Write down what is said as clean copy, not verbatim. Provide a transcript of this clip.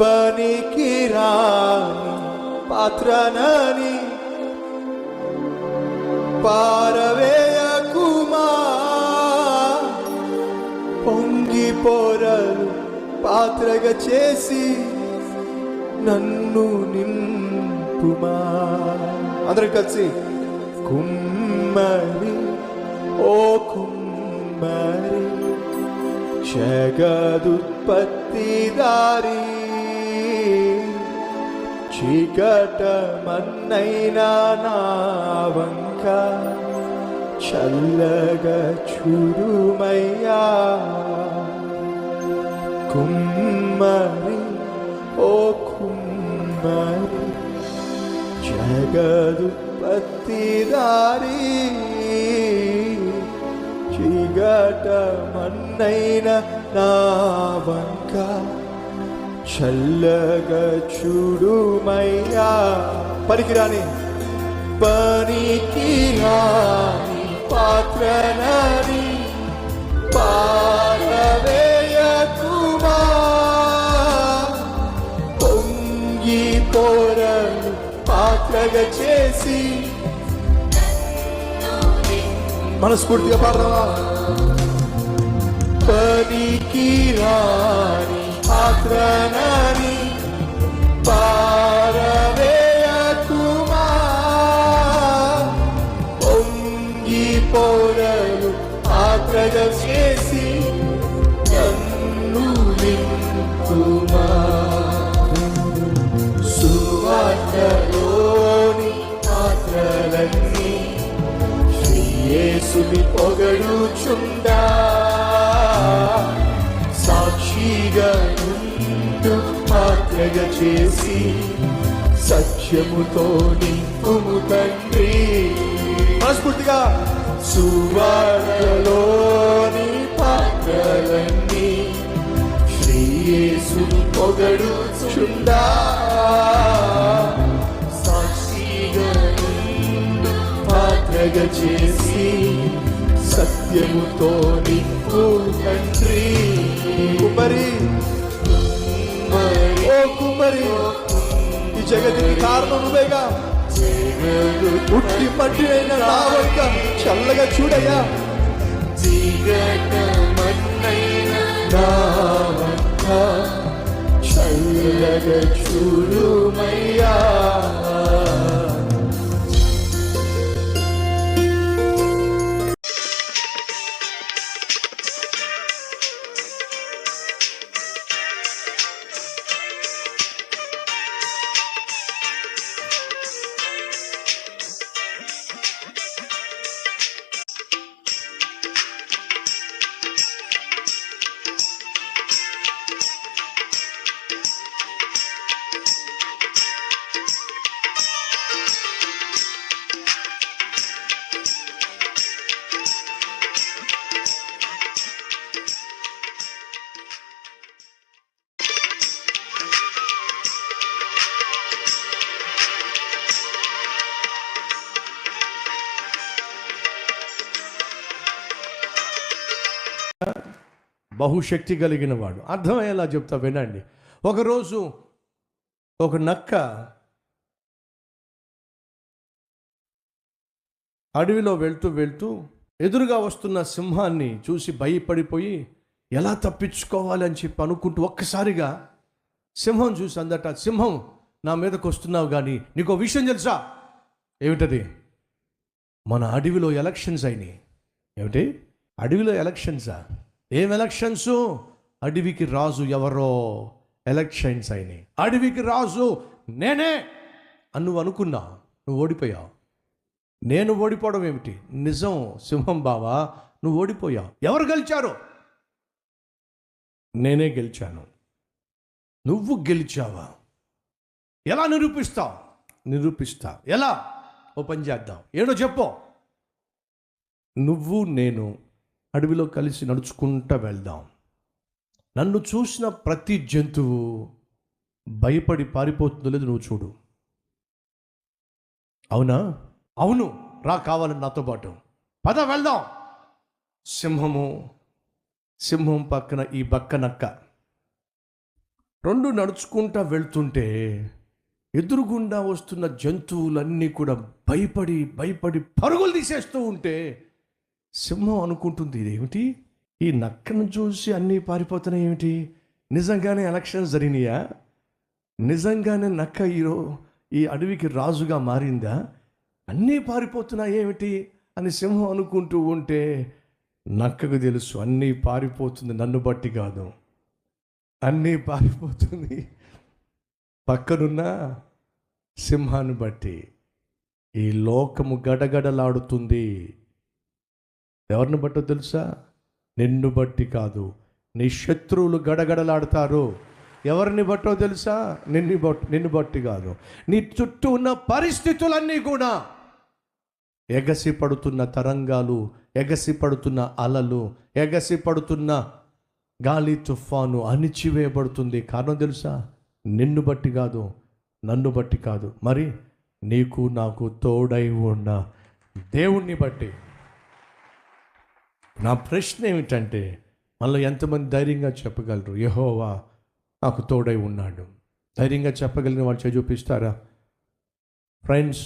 పనికిరాని పాత్రనని పారవేయకుమా, పొంగి పొరలు పాత్రగా చేసి నన్ను నింపుమా. అందరం కలిసి కుమ్మరి ఓ కుమ్మరి జగదుత్పత్తిదారి, చీకటమన్నైనా నా వంక చల్లగా చూడుమయ్యా. కుమ్మరి ఓ కుమ్మరి జగదుత్పత్తిదారి, చీకటమన్నైన నా వంక చల్లగా చూడుమయ్యా. పనికిరాని పాత్రనని పారవేయకుమా, పొంగి పొరలు పాత్రగా చేసి. మనస్ఫూర్తిగా పాడదామా? పనికిరాని పాత్రనని పారవేయకుమా, పొంగి పొరలు పాత్రగా చేసి నన్ను నింపుమా. సువార్తలోని పాత్రలన్నీ యేసుని పొగడుచుండా, సాక్షిగా నుండు పాత్రగా చేసి సత్యముతో నింపుము తండ్రి. మనస్ఫూర్తిగా సువార్తలోని పాత్రలన్నీ శ్రీ యేసుని పొగడుచుండా, సాక్షిగా నుండు పాత్రగా చేసి సత్యముతో నింపు తండ్రి. కుమ్మరి ఓ కుమ్మరి, ఈ జగతికి కారణం నువ్వేగా. పుట్టి పట్టినైన నా వంక చల్లగా చూడయ్యా. నా వంక చల్లగా చూడుమయ్యా. బహుశక్తి కలిగిన వాడు. అర్థమయ్యేలా చెప్తా వినండి. ఒకరోజు ఒక నక్క అడవిలో వెళ్తూ వెళ్తూ ఎదురుగా వస్తున్న సింహాన్ని చూసి భయపడిపోయి ఎలా తప్పించుకోవాలని చెప్పి అనుకుంటూ ఒక్కసారిగా సింహం చూసి అందట, సింహం నా మీదకి వస్తున్నావు కానీ నీకు విషయం తెలుసా? ఏమిటది? మన అడవిలో ఎలక్షన్స్ అయినాయి. ఏమిటి? అడవిలో ఎలక్షన్సా? ఏం ఎలక్షన్స్? అడవికి రాజు ఎవరో ఎలక్షన్స్ అయినాయి. అడవికి రాజు నేనే అని నువ్వు అనుకున్నావు, నువ్వు ఓడిపోయావు. నేను ఓడిపోవడం ఏమిటి? నిజం సింహం బావా, నువ్వు ఓడిపోయావు. ఎవరు గెలిచారు? నేనే గెలిచాను. నువ్వు గెలిచావా? ఎలా నిరూపిస్తావు? నిరూపిస్తా. ఎలా? ఓ పని చేద్దాం. ఏడో చెప్పు. నువ్వు నేను అడవిలో కలిసి నడుచుకుంటూ వెళ్దాం. నన్ను చూసిన ప్రతి జంతువు భయపడి పారిపోతుందో లేదు నువ్వు చూడు. అవునా? అవును, రా, కావాలని నాతో పాటు పద వెళ్దాం. సింహం పక్కన ఈ బక్క నక్క. రెండు నడుచుకుంటా వెళ్తుంటే ఎదురుగుండా వస్తున్న జంతువులన్నీ కూడా భయపడి భయపడి పరుగులు తీసేస్తూ ఉంటే సింహం అనుకుంటుంది, ఇదేమిటి, ఈ నక్కను చూసి అన్నీ పారిపోతున్నాయి ఏమిటి? నిజంగానే ఎలక్షన్స్ జరిగినాయా? నిజంగానే నక్క ఈ అడవికి రాజుగా మారిందా? అన్నీ పారిపోతున్నాయి ఏమిటి అని సింహం అనుకుంటూ ఉంటే నక్కకు తెలుసు, అన్నీ పారిపోతుంది నన్ను బట్టి కాదు, అన్నీ పారిపోతుంది పక్కనున్న సింహాన్ని బట్టి. ఈ లోకము గడగడలాడుతుంది. ఎవరిని బట్టో తెలుసా? నిన్ను బట్టి కాదు. నీ శత్రువులు గడగడలాడతారు. ఎవరిని బట్టో తెలుసా? నిన్ను బట్టి కాదు. నీ చుట్టూ ఉన్న పరిస్థితులన్నీ కూడా, ఎగసి పడుతున్న తరంగాలు, ఎగసి పడుతున్న అలలు, ఎగసి పడుతున్న గాలి తుఫాను అణిచివేయబడుతుంది. కారణం తెలుసా? నిన్ను బట్టి కాదు, నన్ను బట్టి కాదు, మరి నీకు నాకు తోడై ఉన్న దేవుణ్ణి బట్టి. నా ప్రశ్న ఏమిటంటే, మనలో ఎంతమంది ధైర్యంగా చెప్పగలరు, యెహోవా నాకు తోడై ఉన్నాడు? ధైర్యంగా చెప్పగలిగిన వాళ్ళు చేయి చూపిస్తారా? ఫ్రెండ్స్,